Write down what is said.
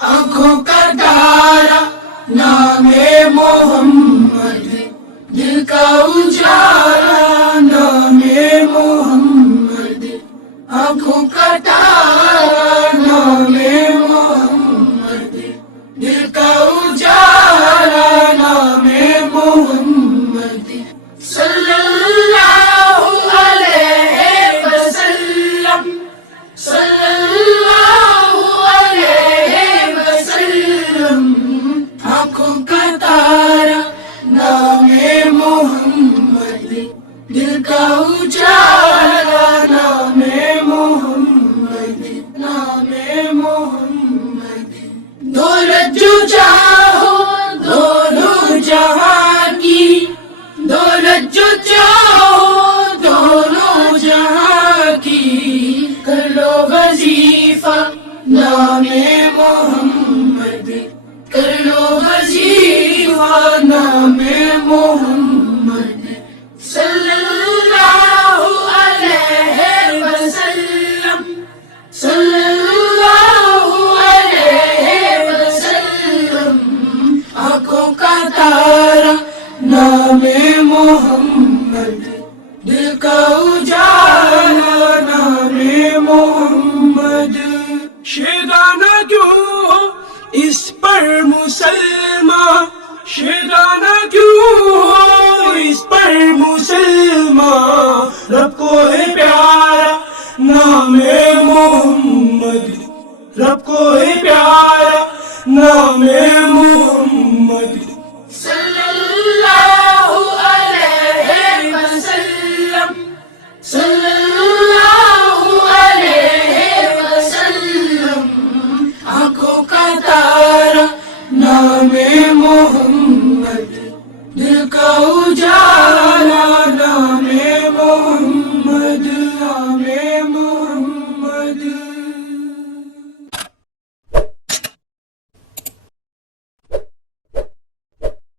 آنکھوں کا تارا نام محمد، دل کا اجالا نام محمد، آنکھوں کا تارا نام محمد، دل کا اجالا نام محمد، صلی اللہ علیہ وسلم، صلی اللہ علیہ وسلم، آنکھوں کا تارا نام محمد، دل کا اجالا نام محمد، نام محمد، دولت جو چاہو دونوں جہاں کی، دولت جو چاہو دونوں جہاں کی، کر لو وظیفہ نام محمد، کر لو وظیفہ نام محمد، صلی اللہ علیہ وسلم، صلی اللہ علیہ وسلم، آنکھوں کا تارا نام محمد، دل کا اجالا نام محمد، شیرانہ کیوں ہو اس پر مسلمان، شیرانہ کیوں ہو اس پر مسلمان، رب کو ہے پیارا نام محمد، رب کو ہے پیارا نام محمد، صلی اللہ علیہ وسلم، صلی اللہ علیہ وسلم، آنکھوں کا تارا نام محمد،